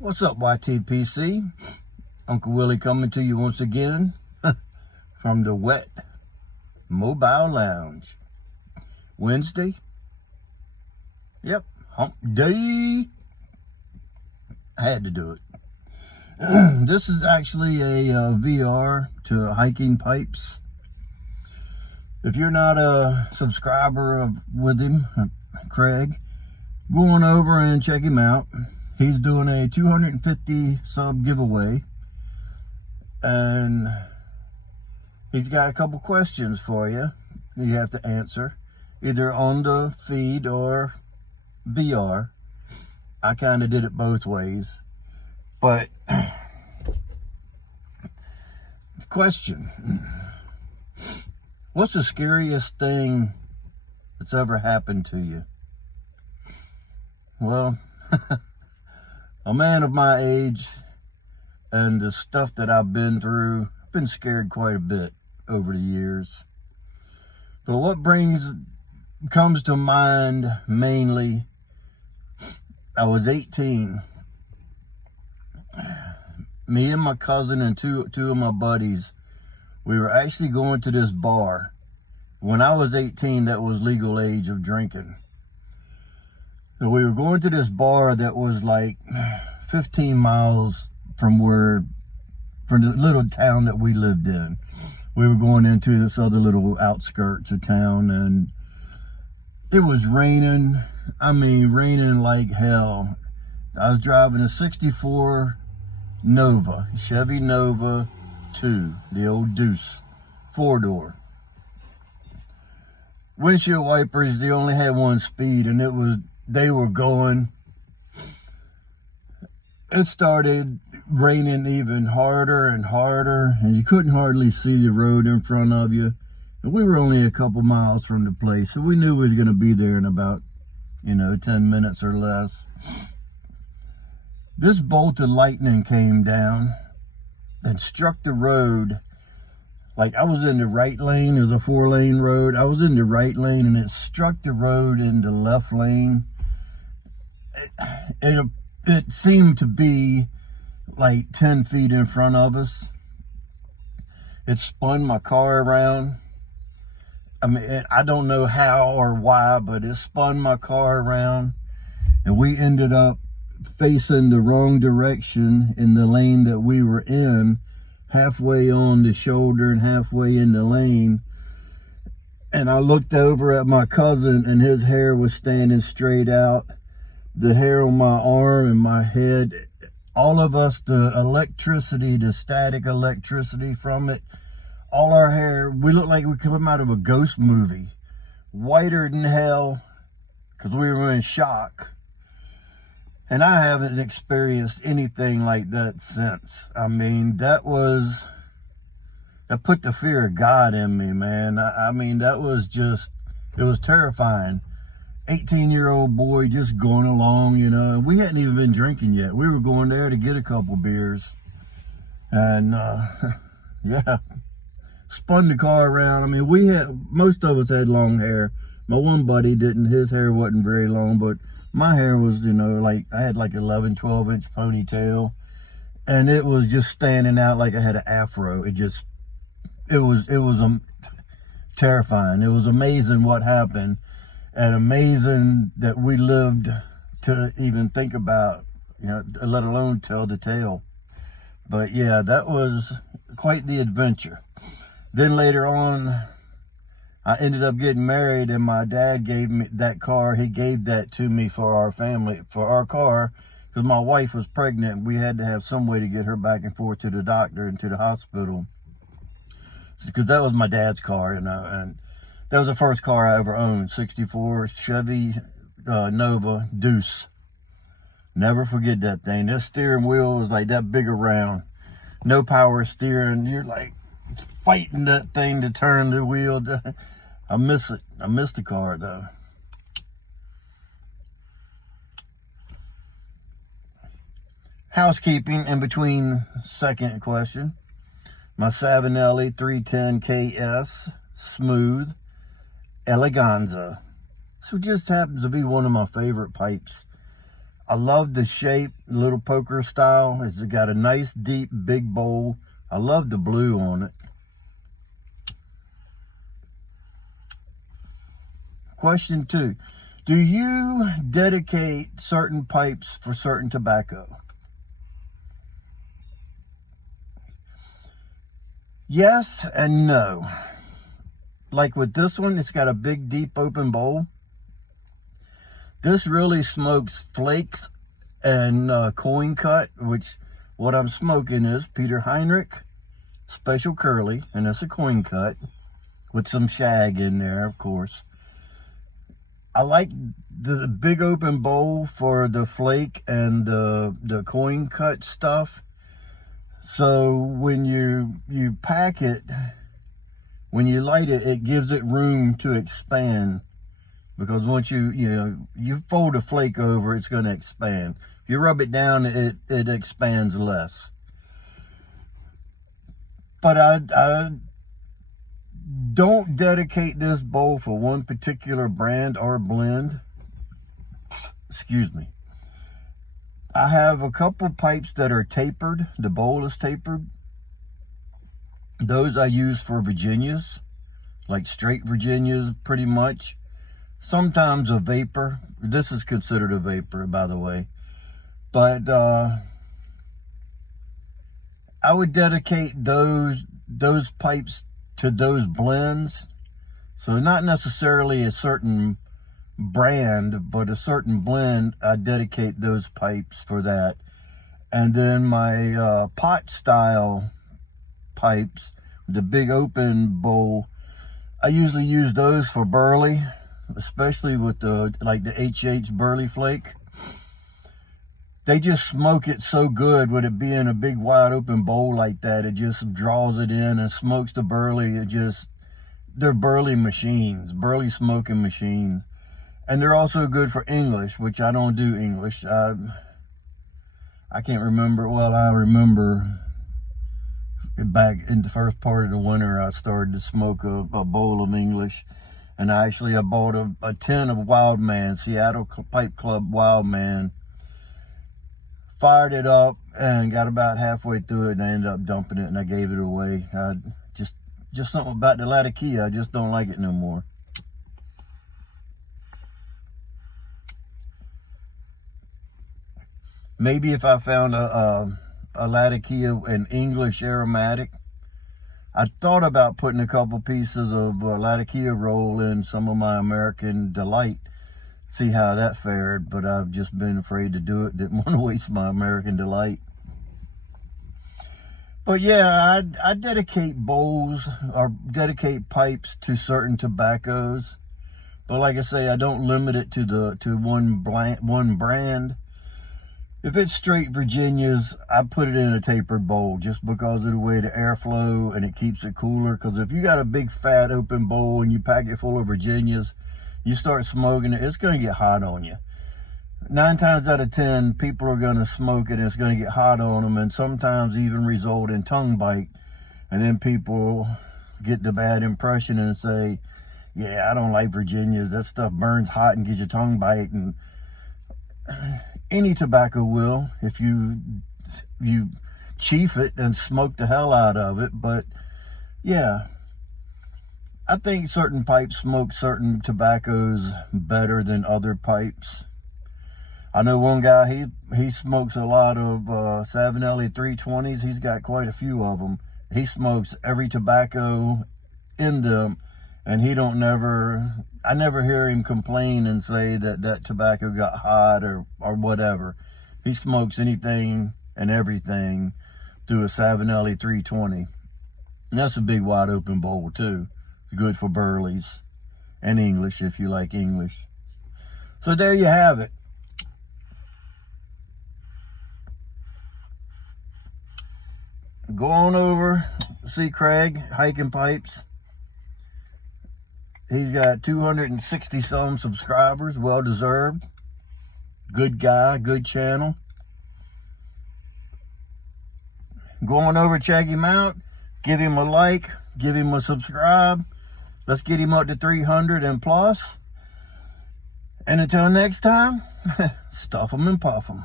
What's up, YTPC? Uncle Willie coming to you once again from the Wet Mobile Lounge. Wednesday. Yep, hump day. I had to do it. This is actually a VR to Hiking Pipes. If you're not a subscriber with him, Craig, go on over and check him out. He's doing a 250 sub giveaway, and he's got a couple questions for you you have to answer, either on the feed or VR. I kind of did it both ways. But the question, what's the scariest thing that's ever happened to you? Well, a man of my age and the stuff that I've been through, I've been scared quite a bit over the years. But what comes to mind mainly, I was 18. Me and my cousin and two of my buddies, we were actually going to this bar. When I was 18, that was legal age of drinking. So we were going to this bar that was like 15 miles from the little town that we lived in. We were going into this other little outskirts of town, and it was raining. I mean, raining like hell. I was driving a 64 Nova, Chevy Nova 2, the old Deuce, 4-door. Windshield wipers, they only had one speed, and they were going. It started raining even harder and harder, and you couldn't hardly see the road in front of you. And we were only a couple miles from the place, so we knew we was going to be there in about, 10 minutes or less. This bolt of lightning came down and struck the road. Like, I was in the right lane. It was a 4-lane road. I was in the right lane, and it struck the road in the left lane. It seemed to be like 10 feet in front of us. It spun my car around. I mean, I don't know how or why, but it spun my car around, and we ended up facing the wrong direction in the lane that we were in, halfway on the shoulder and halfway in the lane. And I looked over at my cousin, and his hair was standing straight out. The hair on my arm and my head, all of us, the electricity, the static electricity from it, all our hair, we looked like we come out of a ghost movie. Whiter than hell, because we were in shock. And I haven't experienced anything like that since. I mean, that put the fear of God in me, man. I mean, it was terrifying. 18-year-old boy just going along, and we hadn't even been drinking yet. We were going there to get a couple beers. And, yeah, spun the car around. I mean, most of us had long hair. My one buddy didn't. His hair wasn't very long, but my hair was, like, I had like 11, 12-inch ponytail. And it was just standing out like I had an afro. It was terrifying. It was amazing what happened. And amazing that we lived to even think about, let alone tell the tale. But yeah, that was quite the adventure. Then later on, I ended up getting married, and my dad gave me that car. He gave that to me for our family, for our car, because my wife was pregnant. We had to have some way to get her back and forth to the doctor and to the hospital. Because that was my dad's car, and that was the first car I ever owned, 64 Chevy Nova Deuce. Never forget that thing. That steering wheel was like that big around. No power steering. You're like fighting that thing to turn the wheel. I miss it. I miss the car, though. Housekeeping in between second question. My Savinelli 310 KS Smooth Eleganza. So it just happens to be one of my favorite pipes. I love the shape, little poker style. It's got a nice, deep, big bowl. I love the blue on it. Question 2. Do you dedicate certain pipes for certain tobacco? Yes and no. Like with this one, it's got a big, deep, open bowl. This really smokes flakes and coin cut, which what I'm smoking is Peter Heinrich Special Curly, and it's a coin cut with some shag in there, of course. I like the big open bowl for the flake and the coin cut stuff. So when you pack it, when you light it, it gives it room to expand. Because once you fold a flake over, it's going to expand. If you rub it down, it expands less. But I don't dedicate this bowl for one particular brand or blend. Excuse me. I have a couple pipes that are tapered. The bowl is tapered. Those I use for Virginias, like straight Virginias pretty much. Sometimes a vapor. This is considered a vapor, by the way. But I would dedicate those pipes to those blends. So not necessarily a certain brand, but a certain blend. I dedicate those pipes for that. And then my pot style pipes, the big open bowl, I usually use those for burley, especially with the HH burley flake. They just smoke it so good with it being a big wide open bowl like that. It just draws it in and smokes the burley. They're burley machines, burley smoking machines. And they're also good for English, which I don't do English. I can't remember. Well, I remember back in the first part of the winter, I started to smoke a bowl of English. And I bought a tin of Wild Man, Seattle Pipe Club Wild Man. Fired it up and got about halfway through it, and I ended up dumping it, and I gave it away. Just something about the Latakia, I just don't like it no more. Maybe if I found a Latakia, an English aromatic. I thought about putting a couple pieces of Latakia roll in some of my American Delight, see how that fared, but I've just been afraid to do it. Didn't want to waste my American Delight. But yeah, I dedicate bowls or dedicate pipes to certain tobaccos. But like I say, I don't limit it to one brand. If it's straight Virginias, I put it in a tapered bowl just because of the way the airflow and it keeps it cooler. Because if you got a big fat open bowl and you pack it full of Virginias, you start smoking it, it's going to get hot on you. 9 times out of 10, people are going to smoke it and it's going to get hot on them, and sometimes even result in tongue bite. And then people get the bad impression and say, yeah, I don't like Virginias. That stuff burns hot and gives you tongue bite. And any tobacco will if you chief it and smoke the hell out of it. But yeah, I think certain pipes smoke certain tobaccos better than other pipes. I know one guy, he smokes a lot of Savinelli 320s. He's got quite a few of them. He smokes every tobacco in them, and I never hear him complain and say that tobacco got hot or whatever. He smokes anything and everything through a Savinelli 320. And that's a big wide open bowl too. Good for burleys and English if you like English. So there you have it. Go on over, see Craig, Hiking Pipes. He's got 260 some subscribers, well deserved. Good guy, good channel. Go on over, check him out, give him a like, give him a subscribe. Let's get him up to 300 and plus. And until next time, Stuff them and puff them.